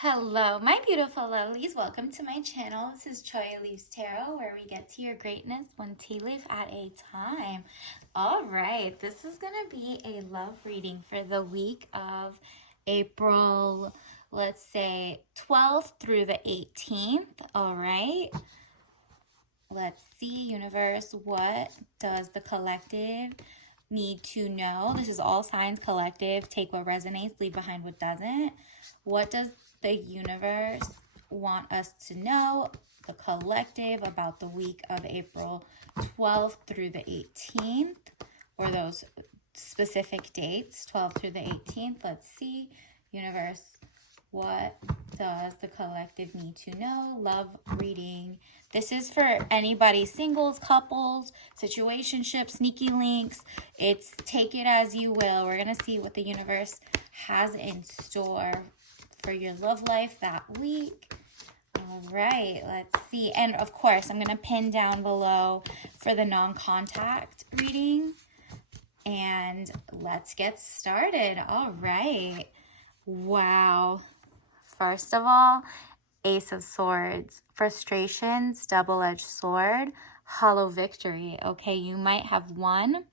Hello, my beautiful lovelies. Welcome to my channel. This is Choya Leaves Tarot, where we get to your greatness one tea leaf at a time. All right, this is going to be a love reading for the week of April, let's say 12th through the 18th. All right, let's see, universe, what does the collective need to know? This is all signs collective. Take what resonates, leave behind what doesn't. What does the universe want us to know, the collective, about the week of April 12th through the 18th, or those specific dates, 12th through the 18th? Let's see, universe, what does the collective need to know? Love reading. This is for anybody, singles, couples, situationships, sneaky links. It's take it as you will. We're going to see what the universe has in store for your love life that week. All right, let's see. And of course, I'm going to pin down below for the non-contact reading. And let's get started. All right. Wow. First of all, Ace of Swords, frustrations, double-edged sword, hollow victory. Okay, you might have won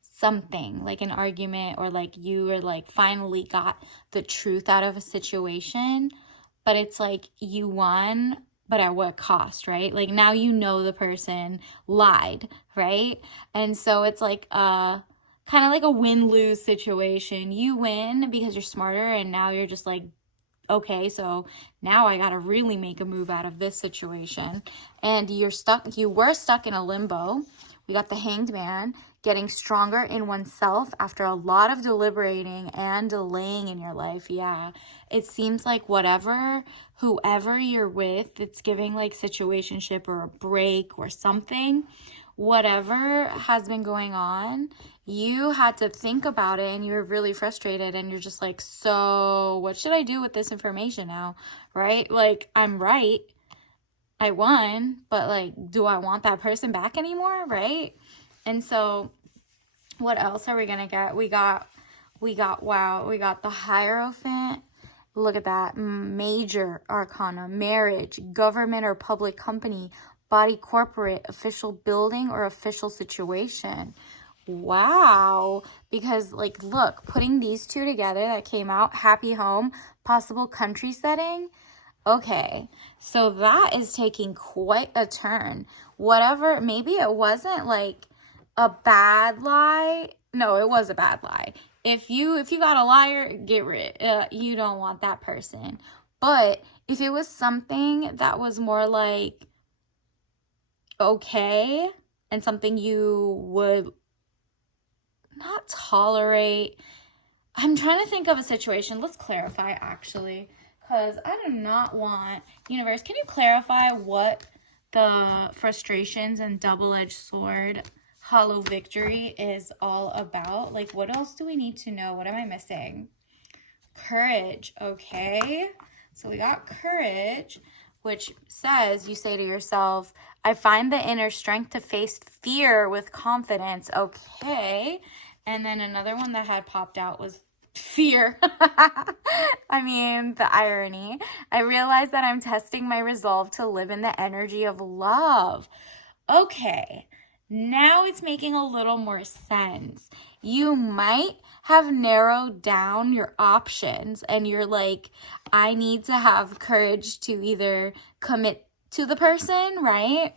something, like an argument, or like you were like finally got the truth out of a situation, but it's like you won, but at what cost, right? Like now you know the person lied, right? And so it's like kind of like a win-lose situation. You win because you're smarter, and now you're just like, okay, so now I gotta really make a move out of this situation. And you were stuck in a limbo. We got the Hanged Man, getting stronger in oneself after a lot of deliberating and delaying in your life. Yeah, it seems like whoever you're with, it's giving like situationship or a break or something. Whatever has been going on, you had to think about it, and you were really frustrated, and you're just like, so what should I do with this information now, right? Like, I'm right, I won, but like, do I want that person back anymore, right? And so what else are we gonna get? Wow, we got the Hierophant. Look at that. Major arcana, marriage, government or public company, body corporate, official building or official situation. Wow. Because like, look, putting these two together that came out, happy home, possible country setting. Okay, so that is taking quite a turn. Whatever, maybe it wasn't like a bad lie. No, it was a bad lie. If you got a liar, get rid. You don't want that person. But if it was something that was more like okay, and something you would not tolerate. I'm trying to think of a situation. Let's clarify, actually, because I do not want, universe, can you clarify what the frustrations and double-edged sword hollow victory is all about? Like, what else do we need to know? What am I missing? Courage. Okay, so we got courage, which says, you say to yourself, I find the inner strength to face fear with confidence. Okay. And then another one that had popped out was fear. I mean, the irony. I realize that I'm testing my resolve to live in the energy of love. Okay, now it's making a little more sense. You might have narrowed down your options, and you're like, I need to have courage to either commit to the person, right?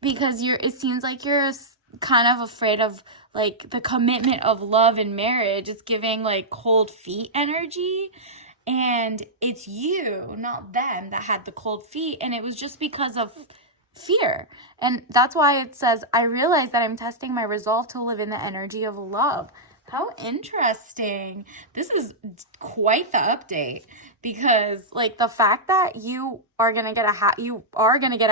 Because it seems like you're kind of afraid of like the commitment of love and marriage. It's giving like cold feet energy. And it's you, not them, that had the cold feet. And it was just because of fear. And that's why it says, I realize that I'm testing my resolve to live in the energy of love. How interesting. This is quite the update, because like the fact that you are going to get a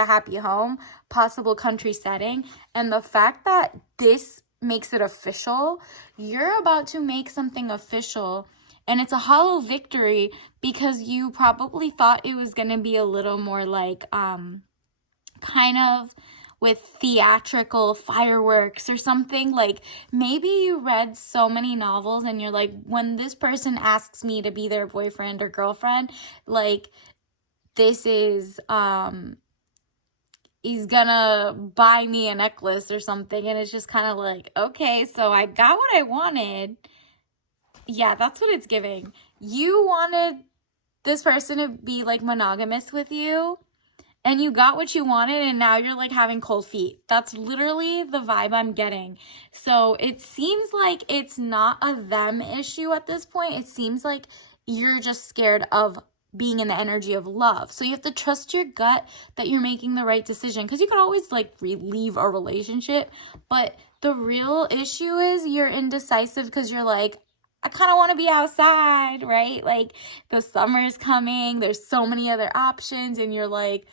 happy home, possible country setting, and the fact that this makes it official, you're about to make something official. And it's a hollow victory because you probably thought it was going to be a little more like kind of with theatrical fireworks or something. Like, maybe you read so many novels and you're like, when this person asks me to be their boyfriend or girlfriend, like, this is, he's gonna buy me a necklace or something. And it's just kind of like, okay, so I got what I wanted. Yeah, that's what it's giving. You wanted this person to be like monogamous with you, and you got what you wanted, and now you're like having cold feet. That's literally the vibe I'm getting. So it seems like it's not a them issue at this point. It seems like you're just scared of being in the energy of love. So you have to trust your gut that you're making the right decision, because you could always like leave a relationship. But the real issue is you're indecisive because you're like, I kind of want to be outside, right? Like, the summer's coming. There's so many other options. And you're like,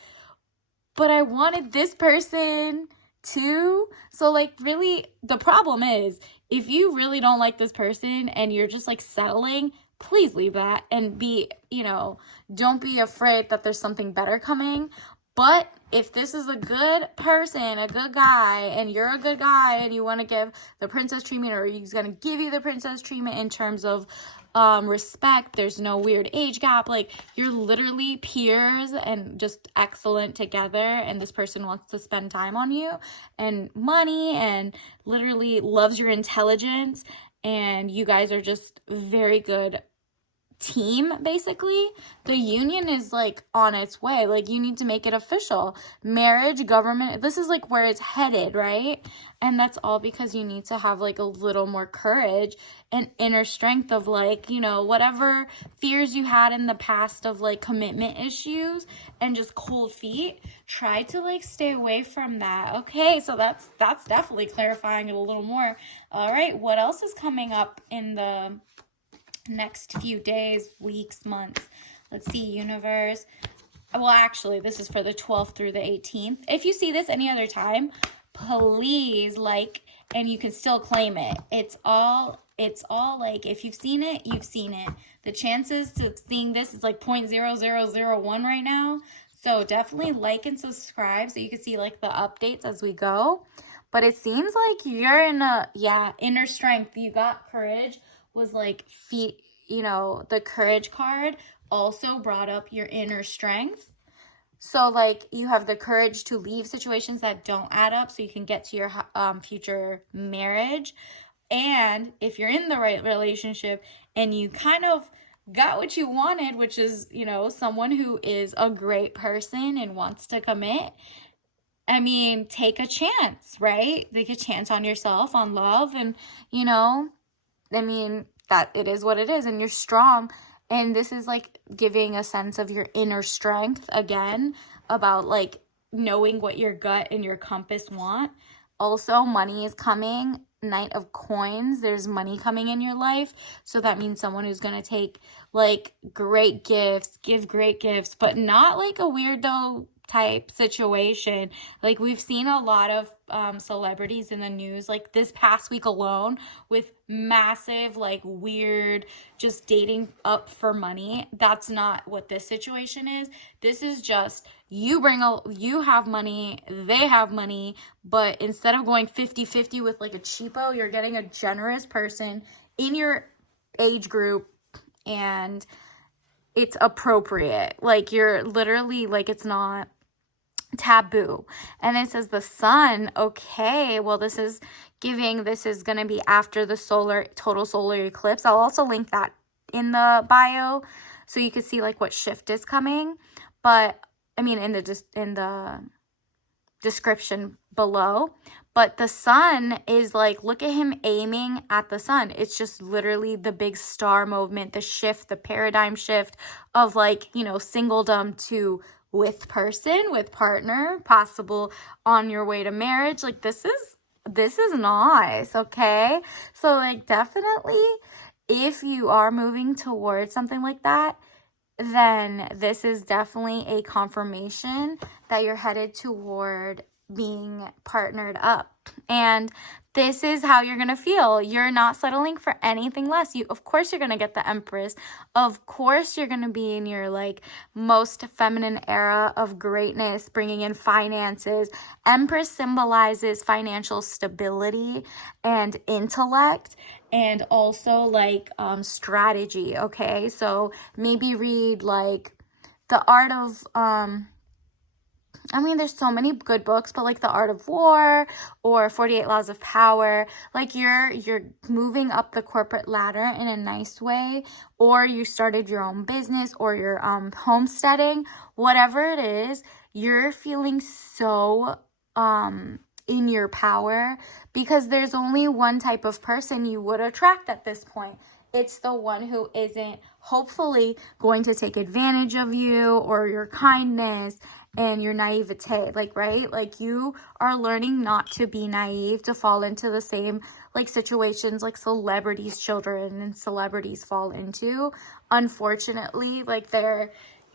but I wanted this person too. So, like, really, the problem is, if you really don't like this person and you're just like settling, please leave that and be, don't be afraid that there's something better coming. But if this is a good person, a good guy, and you're a good guy and you want to give the princess treatment, or he's going to give you the princess treatment in terms of respect, there's no weird age gap, like, you're literally peers and just excellent together, and this person wants to spend time on you and money and literally loves your intelligence, and you guys are just very good team, basically, the union is like on its way. Like, you need to make it official. Marriage, government, this is like where it's headed, right? And that's all because you need to have like a little more courage and inner strength of like, whatever fears you had in the past of like commitment issues and just cold feet, try to like stay away from that. Okay, so that's definitely clarifying it a little more. All right, what else is coming up in the next few days, weeks, months? Let's see, universe. Well, actually, this is for the 12th through the 18th. If you see this any other time, please like, and you can still claim it. It's all like, if you've seen it, you've seen it. The chances to seeing this is like 0.0001 right now. So definitely like and subscribe so you can see like the updates as we go. But it seems like you're in inner strength. You got courage. Was like the courage card also brought up your inner strength. So like, you have the courage to leave situations that don't add up so you can get to your future marriage. And if you're in the right relationship and you kind of got what you wanted, which is, someone who is a great person and wants to commit, I mean, take a chance, right? Take a chance on yourself, on love, and, that it is what it is, and you're strong. And this is like giving a sense of your inner strength again, about like knowing what your gut and your compass want. Also, money is coming. Knight of Coins, there's money coming in your life. So that means someone who's going to take like great gifts, give great gifts, but not like a weirdo type situation. Like, we've seen a lot of celebrities in the news like this past week alone with massive like weird just dating up for money. That's not what this situation is. This is just you have money, they have money, but instead of going 50-50 with like a cheapo, you're getting a generous person in your age group, and it's appropriate. Like, you're literally like, it's not taboo. And it says the sun. Okay, well, this is going to be after the total solar eclipse. I'll also link that in the bio so you can see like what shift is coming. But I mean, in the description below. But the sun is like, look at him aiming at the sun. It's just literally the big star movement, the shift, the paradigm shift of like, singledom to with person, with partner, possible on your way to marriage. Like, this is nice, okay? So like, definitely, if you are moving towards something like that, then this is definitely a confirmation that you're headed toward being partnered up. And this is how you're going to feel. You're not settling for anything less. Of course, you're going to get the Empress. Of course, you're going to be in your like most feminine era of greatness, bringing in finances. Empress symbolizes financial stability and intellect, and also like strategy. Okay, so maybe read like The Art of there's so many good books, but like The Art of War or 48 Laws of Power, like you're moving up the corporate ladder in a nice way, or you started your own business, or you're homesteading, whatever it is, you're feeling so in your power, because there's only one type of person you would attract at this point. It's the one who isn't hopefully going to take advantage of you or your kindness and your naivete, like, right? Like, you are learning not to be naive, to fall into the same like situations like celebrities' children and celebrities fall into. Unfortunately, like they're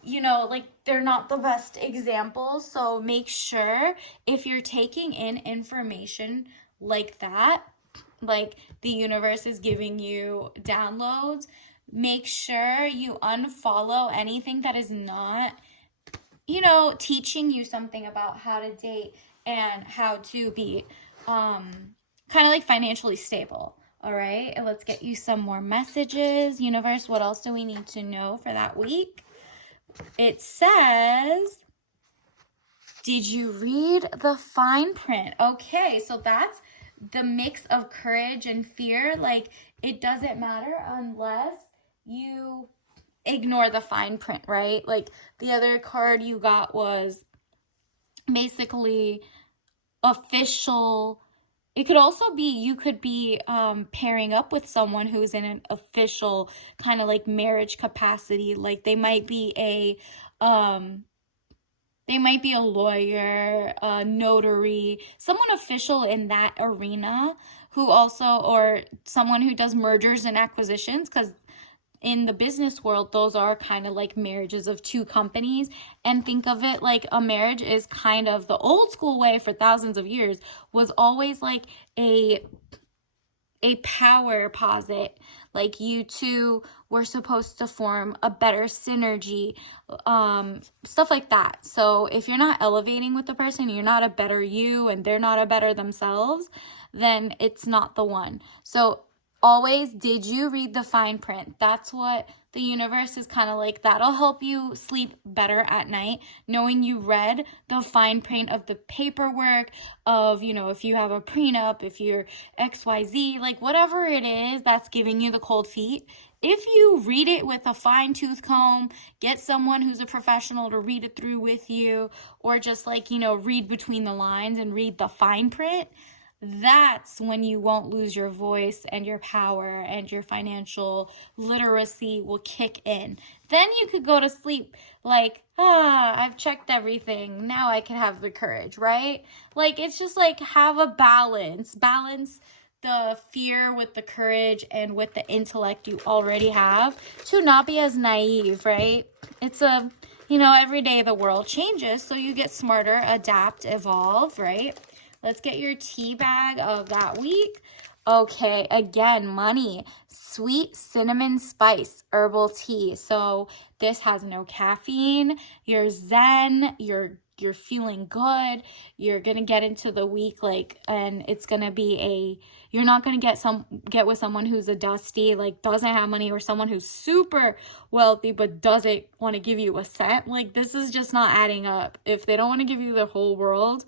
not the best examples. So make sure, if you're taking in information like that, like the universe is giving you downloads, make sure you unfollow anything that is not, teaching you something about how to date and how to be kind of like financially stable. All right, and let's get you some more messages. Universe, what else do we need to know for that week? It says, did you read the fine print? Okay, so that's the mix of courage and fear. Like, it doesn't matter unless you ignore the fine print, right? Like, the other card you got was basically official. It could also be, you could be pairing up with someone who's in an official kind of like marriage capacity. Like, they might be a lawyer, a notary, someone official in that arena, who also, or someone who does mergers and acquisitions, because in the business world, those are kind of like marriages of two companies. And think of it like a marriage is kind of the old school way for thousands of years, was always like a power posit. Like, you two were supposed to form a better synergy, stuff like that. So if you're not elevating with the person, you're not a better you and they're not a better themselves, then it's not the one. So always, did you read the fine print? That's what the universe is kind of like. That'll help you sleep better at night, knowing you read the fine print of the paperwork of, if you have a prenup, if you're XYZ, like whatever it is that's giving you the cold feet. If you read it with a fine-tooth comb, get someone who's a professional to read it through with you, or just like, read between the lines and read the fine print, that's when you won't lose your voice and your power, and your financial literacy will kick in. Then you could go to sleep like, I've checked everything. Now I can have the courage, right? Like, it's just like, have a balance. Balance the fear with the courage and with the intellect you already have, to not be as naive, right? It's every day the world changes, so you get smarter, adapt, evolve, right? Let's get your tea bag of that week. Okay, again, money, sweet cinnamon spice herbal tea. So this has no caffeine. You're zen, you're feeling good. You're going to get into the week and it's going to be you're not going to get with someone who's a dusty, like doesn't have money, or someone who's super wealthy but doesn't want to give you a cent. Like, this is just not adding up. If they don't want to give you the whole world,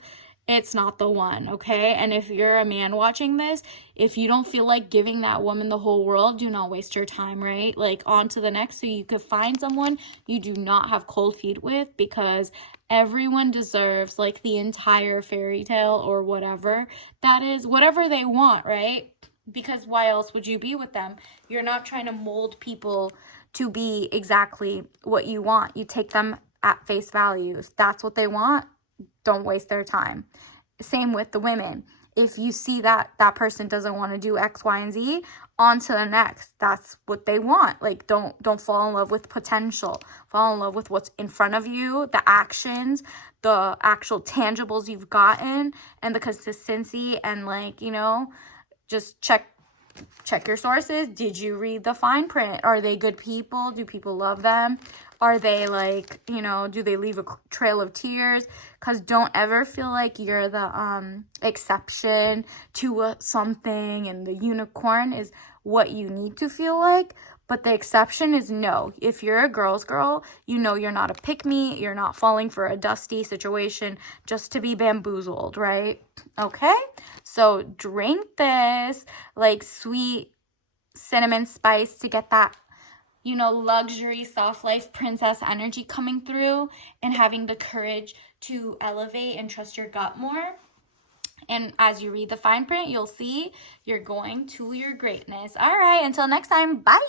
it's not the one, okay? And if you're a man watching this, if you don't feel like giving that woman the whole world, do not waste your time, right? Like, on to the next, so you could find someone you do not have cold feet with, because everyone deserves like the entire fairy tale or whatever that is, whatever they want, right? Because why else would you be with them? You're not trying to mold people to be exactly what you want. You take them at face value. If that's what they want, don't waste their time. Same with the women. if you see that that person doesn't want to do X, Y, and Z, on to the next. That's what they want. Like, don't fall in love with potential. Fall in love with what's in front of you, the actions, the actual tangibles you've gotten, and the consistency, and like, you know, just check your sources. Did you read the fine print? Are they good people? Do people love them? Are they like, you know, do they leave a trail of tears? Because don't ever feel like you're the exception to something, and the unicorn is what you need to feel like. But the exception is no. If you're a girl's girl, you know you're not a pick-me. You're not falling for a dusty situation just to be bamboozled, right? Okay? So drink this like sweet cinnamon spice to get that, you know, luxury, soft life, princess energy coming through, and having the courage to elevate and trust your gut more. And as you read the fine print, you'll see you're going to your greatness. All right, until next time, bye.